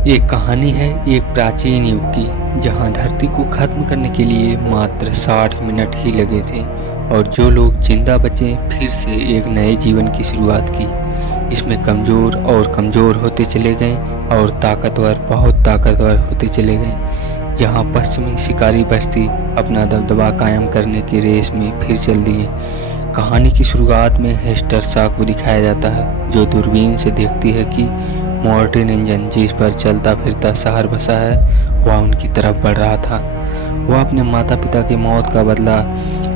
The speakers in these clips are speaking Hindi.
एक कहानी है एक प्राचीन युग की, जहां धरती को खत्म करने के लिए मात्र 60 मिनट ही लगे थे और जो लोग जिंदा बचे फिर से एक नए जीवन की शुरुआत की। इसमें कमज़ोर और कमज़ोर होते चले गए और ताकतवर बहुत ताकतवर होते चले गए। जहां पश्चिमी शिकारी बस्ती अपना दबदबा कायम करने की रेस में फिर चल दिए। कहानी की शुरुआत में हेस्टर शॉ को दिखाया जाता है, जो दूरबीन से देखती है कि मॉर्टिन इंजन जिस पर चलता फिरता शहर बसा है वह उनकी तरफ बढ़ रहा था। वह अपने माता पिता की मौत का बदला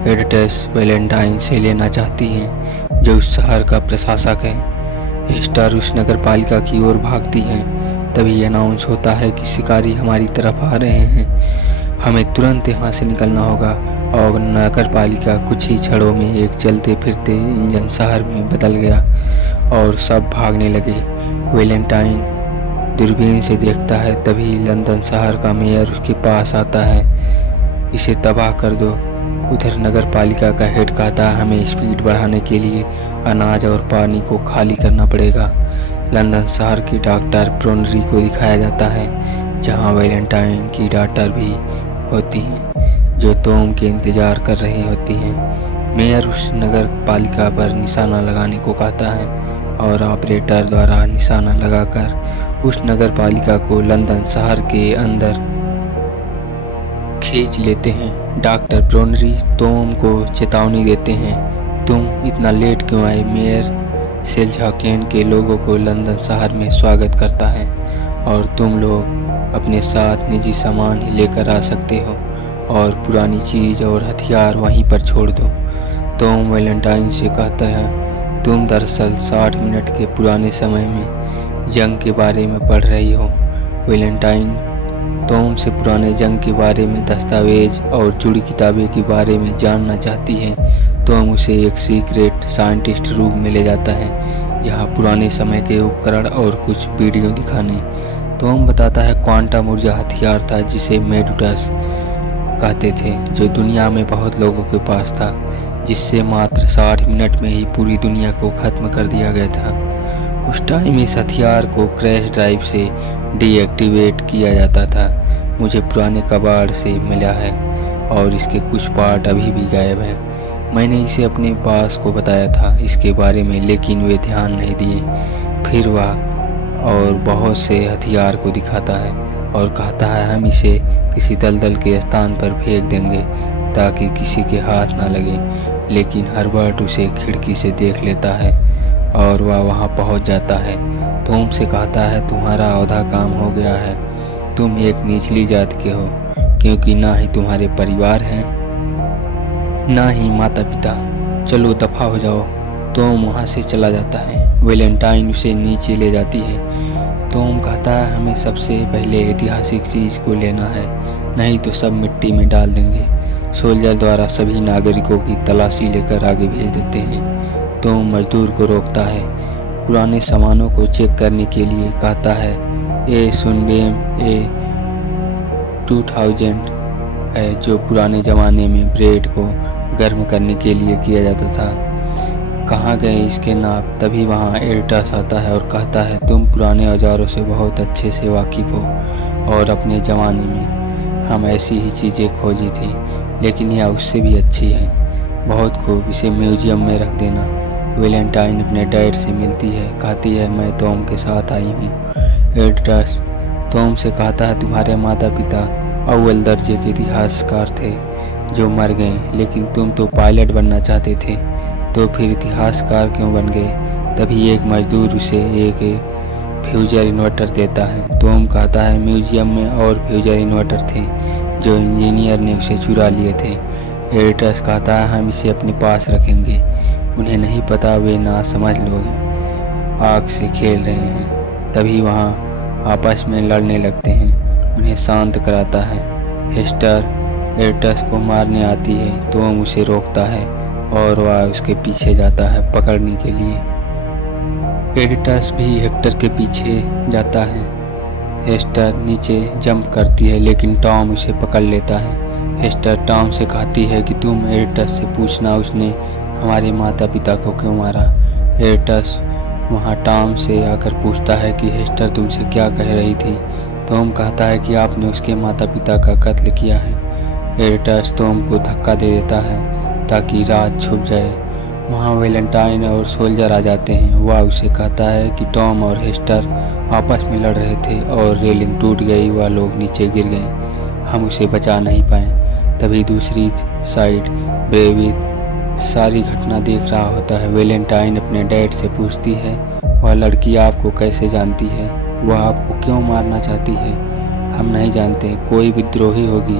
एडिटस वैलेंटाइन से लेना चाहती हैं, जो उस शहर का प्रशासक है। हेस्टर उस नगर पालिका की ओर भागती हैं। तभी अनाउंस होता है कि शिकारी हमारी तरफ आ रहे हैं, हमें तुरंत यहाँ से निकलना होगा। और नगर पालिका कुछ ही क्षणों में एक चलते फिरते इंजन शहर में बदल गया और सब भागने लगे। वैलेंटाइन दूरबीन से देखता है, तभी लंदन शहर का मेयर उसके पास आता है। इसे तबाह कर दो। उधर नगर पालिका का हेड कहता है, हमें स्पीड बढ़ाने के लिए अनाज और पानी को खाली करना पड़ेगा। लंदन शहर की डॉक्टर प्रोनरी को दिखाया जाता है, जहां वैलेंटाइन की डॉक्टर भी होती हैं, जो टॉम के इंतजार कर रही होती हैं। मेयर उस नगर पालिका पर निशाना लगाने को कहता है और ऑपरेटर द्वारा निशाना लगाकर उस नगर पालिका को लंदन शहर के अंदर खींच लेते हैं। डॉक्टर ब्रोनरी टॉम को चेतावनी देते हैं, तुम इतना लेट क्यों आए? मेयर सेल्ज़हाकेन के लोगों को लंदन शहर में स्वागत करता है और तुम लोग अपने साथ निजी सामान ही लेकर आ सकते हो और पुरानी चीज़ और हथियार वहीं पर छोड़ दो। टॉम वैलेंटाइन से कहता है, तुम दरअसल 60 मिनट के पुराने समय में जंग के बारे में पढ़ रही हो। वैलेंटाइन टॉम से पुराने जंग के बारे में दस्तावेज और जुड़ी किताबें के बारे में जानना चाहती है। टॉम उसे एक सीक्रेट साइंटिस्ट रूम में ले जाता है, जहां पुराने समय के उपकरण और कुछ वीडियो दिखाने। टॉम बताता है क्वांटम ऊर्जा हथियार था जिसे मेडुटस कहते थे, जो दुनिया में बहुत लोगों के पास था, जिससे मात्र 60 मिनट में ही पूरी दुनिया को ख़त्म कर दिया गया था। उस टाइम इस हथियार को क्रैश ड्राइव से डीएक्टिवेट किया जाता था। मुझे पुराने कबाड़ से मिला है और इसके कुछ पार्ट अभी भी गायब हैं। मैंने इसे अपने बॉस को बताया था इसके बारे में, लेकिन वे ध्यान नहीं दिए। फिर वह और बहुत से हथियार को दिखाता है और कहता है, हम इसे किसी दलदल के स्थान पर फेंक देंगे ताकि किसी के हाथ ना लगे। लेकिन हर्बर्ट उसे खिड़की से देख लेता है और वह वहां पहुंच जाता है। टॉम से कहता है, तुम्हारा आधा काम हो गया है। तुम एक निचली जात के हो, क्योंकि ना ही तुम्हारे परिवार हैं ना ही माता पिता। चलो दफा हो जाओ। टॉम वहां से चला जाता है। वैलेंटाइन उसे नीचे ले जाती है। टॉम कहता है, हमें सबसे पहले ऐतिहासिक चीज़ को लेना है, नहीं तो सब मिट्टी में डाल देंगे। सोल्जर द्वारा सभी नागरिकों की तलाशी लेकर आगे भेज देते हैं। टॉम मजदूर को रोकता है, पुराने सामानों को चेक करने के लिए कहता है, ए सुनबेम A2000 है, जो पुराने ज़माने में ब्रेड को गर्म करने के लिए किया जाता था। कहाँ गए इसके नाप? तभी वहाँ एडिटस आता है और कहता है, तुम पुराने औजारों से बहुत अच्छे से वाकिफ़ हो और अपने ज़माने में हम ऐसी ही चीज़ें खोजी थी, लेकिन यह उससे भी अच्छी है। बहुत खूब, इसे म्यूजियम में रख देना। वैलेंटाइन अपने डैड से मिलती है, कहती है, मैं टॉम के साथ आई हूँ। एडिटस टॉम से कहता है, तुम्हारे माता पिता अव्वल दर्जे के इतिहासकार थे जो मर गए, लेकिन तुम तो पायलट बनना चाहते थे, तो फिर इतिहासकार क्यों बन गए? तभी एक मजदूर उसे एक फ्यूजर इन्वर्टर देता है। टॉम कहता है, म्यूजियम में और फ्यूजर इन्वर्टर थे जो इंजीनियर ने उसे चुरा लिए थे। एडिटस कहता है, हम इसे अपने पास रखेंगे। उन्हें नहीं पता, वे ना समझ लोग आग से खेल रहे हैं। तभी वहाँ आपस में लड़ने लगते हैं। उन्हें शांत कराता है। हेस्टर एडिटस को मारने आती है। टॉम उसे रोकता है और वह उसके पीछे जाता है पकड़ने के लिए। एडिटस भी हेक्टर के पीछे जाता है। हेस्टर नीचे जंप करती है, लेकिन टॉम उसे पकड़ लेता है। हेस्टर टॉम से कहती है कि तुम एडिटस से पूछना उसने हमारे माता पिता को क्यों मारा। एडिटस वहाँ टॉम से आकर पूछता है कि हेस्टर तुमसे क्या कह रही थी। टॉम कहता है कि आपने उसके माता पिता का कत्ल किया है। एडिटस टॉम को धक्का दे देता है ताकि राज छुप जाए। वहाँ वैलेंटाइन और सोल्जर आ जाते हैं। वह उसे कहता है कि टॉम और हेस्टर आपस में लड़ रहे थे और रेलिंग टूट गई, वह लोग नीचे गिर गए, हम उसे बचा नहीं पाए। तभी दूसरी साइड ब्रेविथ सारी घटना देख रहा होता है। वैलेंटाइन अपने डैड से पूछती है, वह लड़की आपको कैसे जानती है? वह आपको क्यों मारना चाहती है? हम नहीं जानते, कोई विद्रोही होगी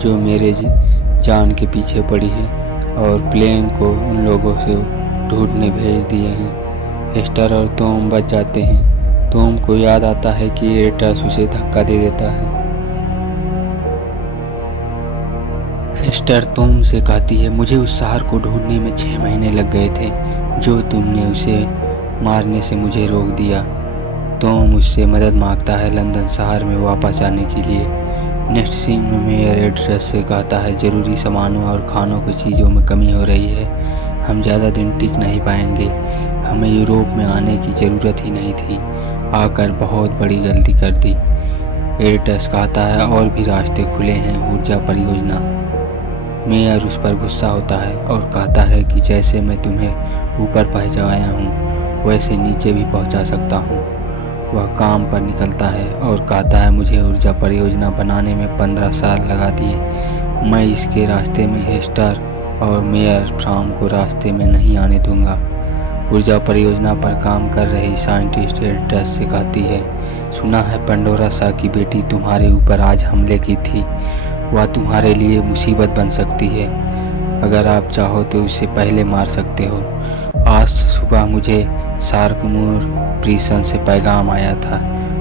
जो मेरे जान के पीछे पड़ी है और प्लेन को उन लोगों से ढूंढने भेज दिए हैं। हेस्टर और टॉम बच जाते हैं। टॉम को याद आता है कि एडिटस उसे धक्का दे देता है। हेस्टर टॉम से कहती है, मुझे उस शहर को ढूंढने में 6 महीने लग गए थे, जो तुमने उसे मारने से मुझे रोक दिया। टॉम उससे मदद मांगता है लंदन शहर में वापस आने के लिए। नेक्स्ट सीन में मेयर एडिटस से कहता है, ज़रूरी सामानों और खानों की चीज़ों में कमी हो रही है, हम ज़्यादा दिन टिक नहीं पाएंगे। हमें यूरोप में आने की ज़रूरत ही नहीं थी, आकर बहुत बड़ी गलती कर दी। एडिटस कहता है, और भी रास्ते खुले हैं, ऊर्जा परियोजना। मेयर उस पर गुस्सा होता है और कहता है कि जैसे मैं तुम्हें ऊपर पहुंचाया हूँ, वैसे नीचे भी पहुंचा सकता हूँ। वह काम पर निकलता है और कहता है, मुझे ऊर्जा परियोजना बनाने में 15 साल लगा दिए। मैं इसके रास्ते में हेस्टर और मेयर फ्राम को रास्ते में नहीं आने दूंगा। ऊर्जा परियोजना पर काम कर रही साइंटिस्ट एडिटस से कहती है, सुना है पंडोरा शाह की बेटी तुम्हारे ऊपर आज हमले की थी। वह तुम्हारे लिए मुसीबत बन सकती है। अगर आप चाहो तो उसे पहले मार सकते हो। आज सुबह मुझे शार्कमूर प्रिसन से पैगाम आया था।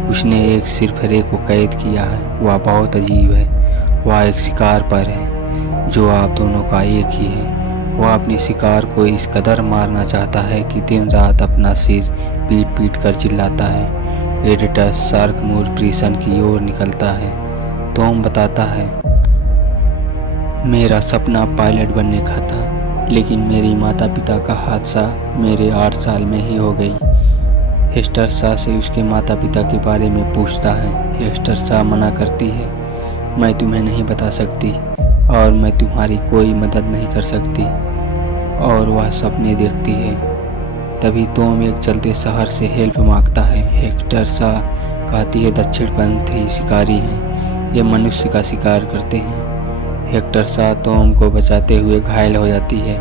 उसने एक सिरफिरे को कैद किया है। वह बहुत अजीब है। वह एक शिकार पर है जो आप दोनों का एक ही है। वह अपने शिकार को इस कदर मारना चाहता है कि दिन रात अपना सिर पीट पीट कर चिल्लाता है। एडिटस शार्कमूर प्रिसन की ओर निकलता है। टॉम बताता है, मेरा सपना पायलट बनने का था, लेकिन मेरी माता पिता का हादसा मेरे 8 साल में ही हो गई। हेस्टर शाह से उसके माता पिता के बारे में पूछता है। हेस्टर शाह मना करती है, मैं तुम्हें नहीं बता सकती और मैं तुम्हारी कोई मदद नहीं कर सकती। और वह सपने देखती है। तभी टॉम एक चलते शहर से हेल्प मांगता है। हेस्टर शाह कहती है, दक्षिणपंथी शिकारी हैं, ये मनुष्य का शिकार करते हैं। हेक्टर शाह टॉम को बचाते हुए घायल हो जाती है।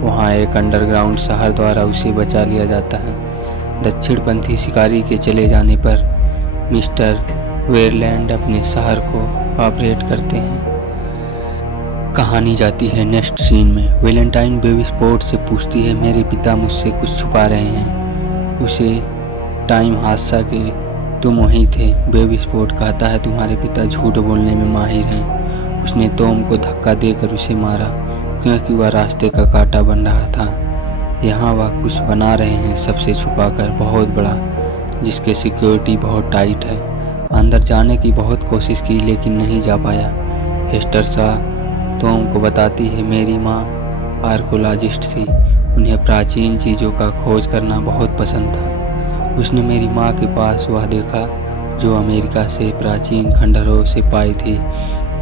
वहाँ एक अंडरग्राउंड शहर द्वारा उसे बचा लिया जाता है। दक्षिणपंथी शिकारी के चले जाने पर मिस्टर वेरलैंड अपने शहर को ऑपरेट करते हैं। कहानी जाती है नेक्स्ट सीन में। वैलेंटाइन बेविस्पोर्ट से पूछती है, मेरे पिता मुझसे कुछ छुपा रहे हैं। उसे टाइम हादसा के तुम वहीं थे। बेविस्पोर्ट कहता है, तुम्हारे पिता झूठ बोलने में माहिर हैं। उसने टॉम को धक्का देकर उसे मारा क्योंकि वह रास्ते का कांटा बन रहा था। यहाँ वह कुछ बना रहे हैं सबसे छुपाकर, बहुत बड़ा, जिसके सिक्योरिटी बहुत टाइट है। अंदर जाने की बहुत कोशिश की लेकिन नहीं जा पाया। हेस्टर शाह टॉम को बताती है, मेरी माँ आर्कोलॉजिस्ट थी, उन्हें प्राचीन चीज़ों का खोज करना बहुत पसंद था। उसने मेरी माँ के पास वह देखा जो अमेरिका से प्राचीन खंडहरों से पाई थी।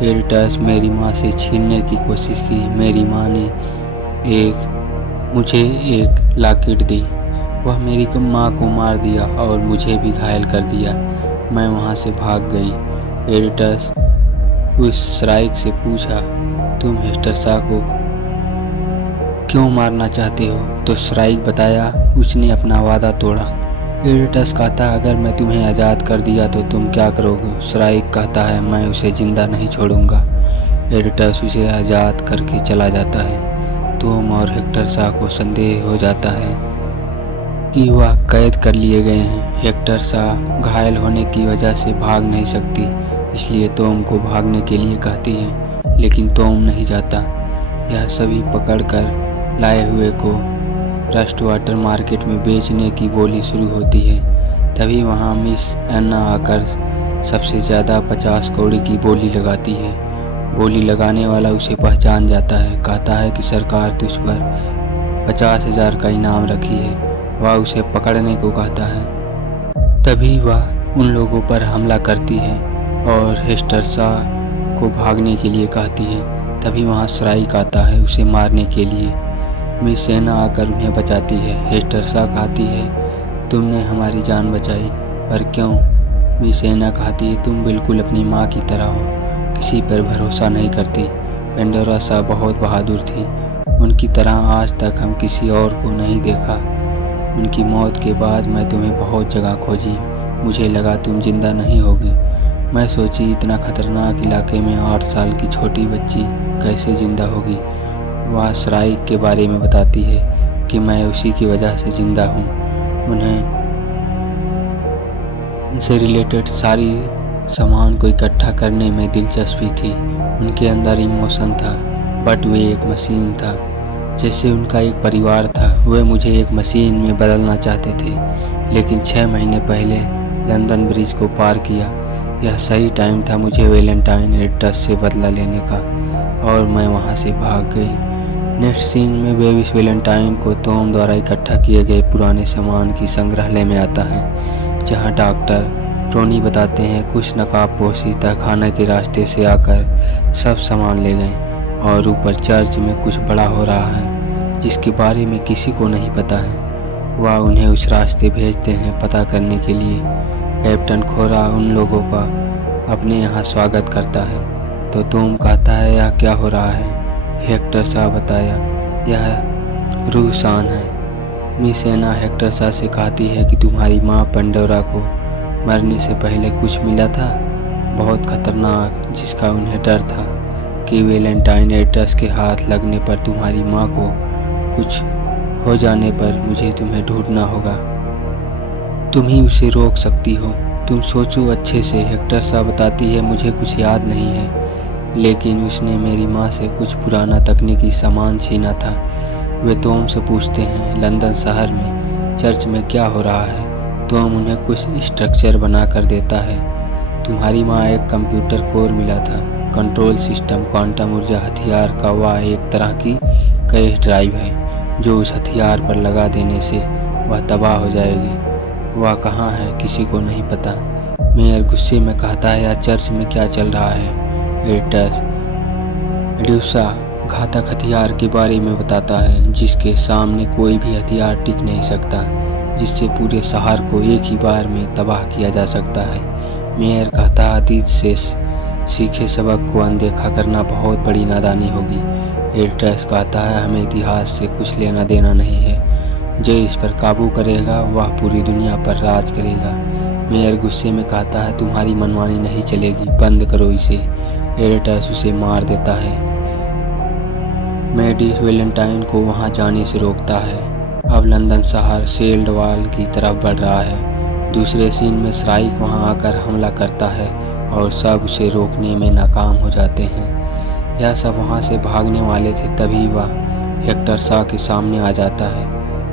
एडिटस मेरी माँ से छीनने की कोशिश की। मेरी माँ ने मुझे एक लॉकेट दी। वह मेरी माँ को मार दिया और मुझे भी घायल कर दिया। मैं वहाँ से भाग गई। एडिटस उस श्राइक से पूछा, तुम हेस्टर शाह को क्यों मारना चाहते हो? तो श्राइक बताया, उसने अपना वादा तोड़ा। एडिटस कहता है, अगर मैं तुम्हें आज़ाद कर दिया तो तुम क्या करोगे? श्राइक कहता है, मैं उसे जिंदा नहीं छोड़ूंगा। एडिटस उसे आज़ाद करके चला जाता है। टॉम और हेक्टर शाह को संदेह हो जाता है कि वह कैद कर लिए गए हैं। हेक्टर शाह घायल होने की वजह से भाग नहीं सकती, इसलिए टॉम को भागने के लिए कहती है, लेकिन टॉम नहीं जाता। यह सभी पकड़कर लाए हुए को रस्ट वाटर मार्केट में बेचने की बोली शुरू होती है। तभी वहाँ मिस एन्ना आकर सबसे ज़्यादा 50 कौड़ी की बोली लगाती है। बोली लगाने वाला उसे पहचान जाता है। कहता है कि सरकार तुझ पर 50,000 का इनाम रखी है। वह उसे पकड़ने को कहता है। तभी वह उन लोगों पर हमला करती है और हेस्टरसा को भागने के लिए कहती है। तभी वहाँ श्राइक आता है उसे मारने के लिए। मिस सेना आकर उन्हें बचाती है। हेस्टरसा कहती है तुमने हमारी जान बचाई, पर क्यों? मिस सेना कहती है तुम बिल्कुल अपनी माँ की तरह हो, किसी पर भरोसा नहीं करती। पेंडोरा बहुत बहादुर थी, उनकी तरह आज तक हम किसी और को नहीं देखा। उनकी मौत के बाद मैं तुम्हें बहुत जगह खोजी, मुझे लगा तुम जिंदा नहीं होगी। मैं सोची इतना खतरनाक इलाके में 8 साल की छोटी बच्ची कैसे जिंदा होगी। वह श्राइक के बारे में बताती है कि मैं उसी की वजह से जिंदा हूँ। उन्हें उनसे रिलेटेड सारी सामान को इकट्ठा करने में दिलचस्पी थी। उनके अंदर इमोशन था, बट वे एक मशीन था, जैसे उनका एक परिवार था। वे मुझे एक मशीन में बदलना चाहते थे, लेकिन 6 महीने पहले लंदन ब्रिज को पार किया। यह सही टाइम था मुझे वैलेंटाइन एडस से बदला लेने का, और मैं वहाँ से भाग गई। नेक्स्ट सीन में बेबिस वैलेंटाइन को टॉम द्वारा इकट्ठा किए गए पुराने सामान की संग्रहालय में आता है, जहाँ डॉक्टर टोनी बताते हैं कुछ नकाबपोशी तहखाना के रास्ते से आकर सब सामान ले गए, और ऊपर चर्च में कुछ बड़ा हो रहा है जिसके बारे में किसी को नहीं पता है। वह उन्हें उस रास्ते भेजते हैं पता करने के लिए। कैप्टन खोरा उन लोगों का अपने यहाँ स्वागत करता है, तो टॉम कहता है यह क्या हो रहा है? हेक्टर बताया यह रूसान है। मिस सेना हेक्टर से कहती है कि तुम्हारी माँ पेंडोरा को मरने से पहले कुछ मिला था, बहुत खतरनाक, जिसका उन्हें डर था कि वैलेंटाइन एडस के हाथ लगने पर तुम्हारी माँ को कुछ हो जाने पर मुझे तुम्हें ढूंढना होगा। तुम ही उसे रोक सकती हो, तुम सोचो अच्छे से। हेक्टर बताती है मुझे कुछ याद नहीं है, लेकिन उसने मेरी माँ से कुछ पुराना तकनीकी सामान छीना था। वे टॉम से पूछते हैं लंदन शहर में चर्च में क्या हो रहा है। टॉम उन्हें कुछ स्ट्रक्चर बना कर देता है। तुम्हारी माँ एक कंप्यूटर कोर मिला था, कंट्रोल सिस्टम, क्वांटम ऊर्जा हथियार का वह एक तरह की कैश ड्राइव है जो उस हथियार पर लगा देने से वह तबाह हो जाएगी। वह कहाँ है किसी को नहीं पता। मेयर गुस्से में कहता है यह चर्च में क्या चल रहा है। एड्यूसा घातक हथियार के बारे में बताता है जिसके सामने कोई भी हथियार टिक नहीं सकता, जिससे पूरे शहर को एक ही बार में तबाह किया जा सकता है। मेयर कहता है अतीत से सीखे सबक को अनदेखा करना बहुत बड़ी नादानी होगी। एड्यूस कहता है हमें इतिहास से कुछ लेना देना नहीं है, जो इस पर काबू करेगा वह पूरी दुनिया पर राज करेगा। मेयर गुस्से में कहता है तुम्हारी मनमानी नहीं चलेगी, बंद करो इसे। एड्यूस उसे मार देता है। मेडिस वैलेंटाइन को वहां जाने से रोकता है। अब लंदन शहर सेल्ड वॉल की तरफ बढ़ रहा है। दूसरे सीन में श्राइक वहां आकर हमला करता है और सब उसे रोकने में नाकाम हो जाते हैं। यह सब वहां से भागने वाले थे, तभी वह हेक्टर के सामने आ जाता है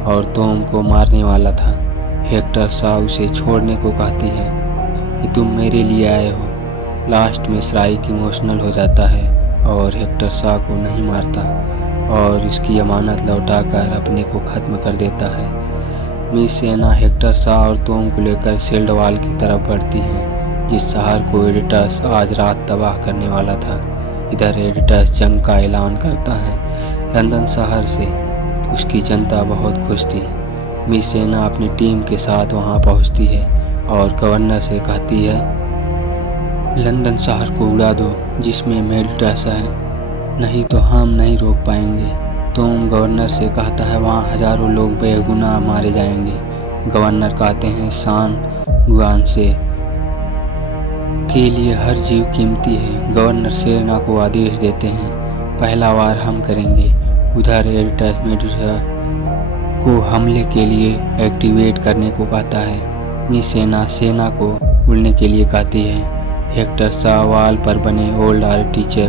और टॉम को मारने वाला था। हेक्टर उसे छोड़ने को कहती है कि तुम मेरे लिए आए हो। लास्ट में श्राइक इमोशनल हो जाता है और हेक्टर को नहीं मारता और उसकी अमानत लौटाकर अपने को ख़त्म कर देता है। मिस सेना हेक्टर और टॉम को लेकर सेल्ड वॉल की तरफ बढ़ती हैं, जिस शहर को एडिटस आज रात तबाह करने वाला था। इधर एडिटस जंग का ऐलान करता है। लंदन शहर से उसकी जनता बहुत खुश थी। मिस सेना अपनी टीम के साथ वहां पहुंचती है और गवर्नर से कहती है लंदन शहर को उड़ा दो जिसमें मेडिटस है, नहीं तो हम नहीं रोक पाएंगे। टॉम गवर्नर से कहता है वहाँ हजारों लोग बेगुनाह मारे जाएंगे। गवर्नर कहते हैं सान गुआन से के लिए हर जीव कीमती है। गवर्नर सेना को आदेश देते हैं पहला वार हम करेंगे। उधर एडिटस मेडुसा को हमले के लिए एक्टिवेट करने को कहता है। मिस सेना को उड़ने के लिए कहती है। हेक्टर वॉल पर बने ओल्ड आर्टिचर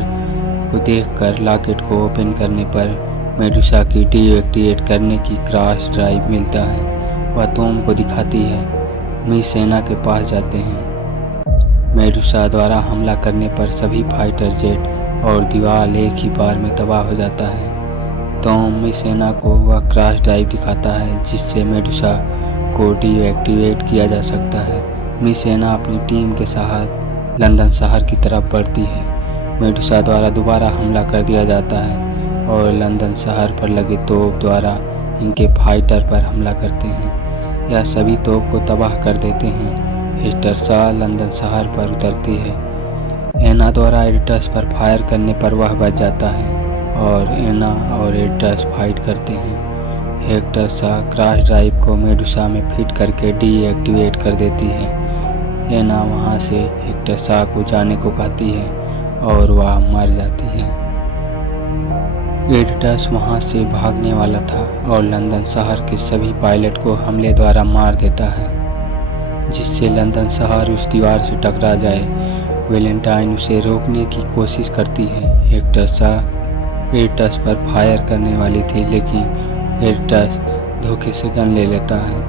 को देखकर लॉकेट को ओपन करने पर मेडुसा की डीएक्टिवेट करने की क्रॉस ड्राइव मिलता है। वह टॉम को दिखाती है। मिस सेना के पास जाते हैं। मेडुसा द्वारा हमला करने पर सभी फाइटर जेट और दीवार एक ही बार में तबाह हो जाता है। टॉम मिस सेना को वह क्रॉस ड्राइव दिखाता है जिससे मेडुसा को डीएक्टिवेट किया जा सकता है। मिस सेना अपनी टीम के साथ लंदन शहर की तरफ बढ़ती है। मेडुसा द्वारा दोबारा हमला कर दिया जाता है और लंदन शहर पर लगे तोप द्वारा इनके फाइटर पर हमला करते हैं। यह सभी तोप को तबाह कर देते हैं। हिस्टरसा लंदन शहर पर उतरती है। एना द्वारा एडिटस पर फायर करने पर वह बच जाता है और एना और एडिटस फाइट करते हैं। हेक्टरसा क्रॉस ड्राइव को मेडुसा में फिट करके डीएक्टिवेट कर देती है। एना वहां से हेक्टरसा को जाने को कहती है और वह मर जाती है। एडिटस वहां से भागने वाला था और लंदन शहर के सभी पायलट को हमले द्वारा मार देता है, जिससे लंदन शहर उस दीवार से टकरा जाए। वैलेंटाइन उसे रोकने की कोशिश करती है। हेक्टरसा एडिटस पर फायर करने वाली थी, लेकिन एडिटस धोखे से गन ले लेता है।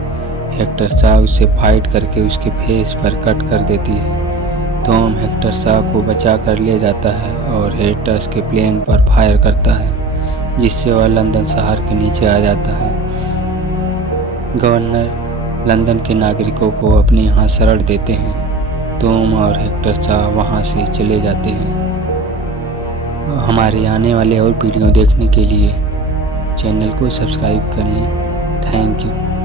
हेक्टरसा उससे फाइट करके उसके फेस पर कट कर देती है। टॉम हेक्टरसा को बचा कर ले जाता है और एडिटस के प्लेन पर फायर करता है, जिससे वह लंदन शहर के नीचे आ जाता है। गवर्नर लंदन के नागरिकों को अपने यहाँ शरण देते हैं। टॉम और हेक्टरसा वहाँ से चले जाते हैं। हमारे आने वाले और वीडियो देखने के लिए चैनल को सब्सक्राइब कर लें। Thank you.